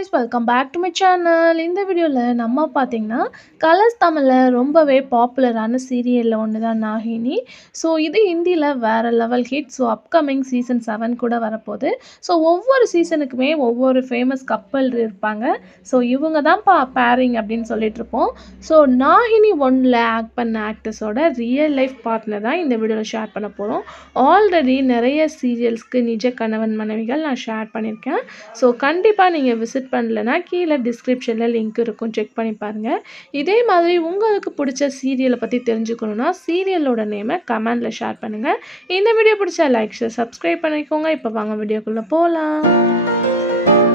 Guys welcome back to my channel. இந்த வீடியோவில் நம்ம பார்த்தீங்கன்னா கலர்ஸ் தமிழில் ரொம்பவே பாப்புலரான சீரியலில் ஒன்று தான் நாகினி. ஸோ இது ஹிந்தியில் வேறு level hit. So upcoming season 7 கூட வரப்போகுது. ஸோ ஒவ்வொரு சீசனுக்குமே ஒவ்வொரு ஃபேமஸ் கப்பல் இருப்பாங்க. ஸோ இவங்க தான் பேரிங் அப்படின்னு சொல்லிட்டு இருப்போம். ஸோ நாகினி 1ல் ஆக்ட் பண்ண ஆக்டர்ஸோட ரியல் லைஃப் பார்ட்னர் தான் இந்த வீடியோவில் ஷேர் பண்ண போகிறோம். ஆல்ரெடி நிறைய சீரியல்ஸ்க்கு நிஜ கணவன் மனைவிகள் நான் ஷேர் பண்ணியிருக்கேன். ஸோ கண்டிப்பாக நீங்கள் விசிட் பண்ணலைன்னா கீழே டிஸ்கிரிப்ஷனில் லிங்க் இருக்கும், செக் பண்ணி பாருங்கள். இதே மாதிரி உங்களுக்கு பிடிச்ச சீரியலை பற்றி தெரிஞ்சுக்கணுன்னா சீரியலோட நேமை கமெண்டில் ஷேர் பண்ணுங்கள். இந்த வீடியோ பிடிச்சா லைக் ஷேர் சப்ஸ்கிரைப் பண்ணிக்கோங்க. இப்போ வாங்க வீடியோக்குள்ளே போகலாம்.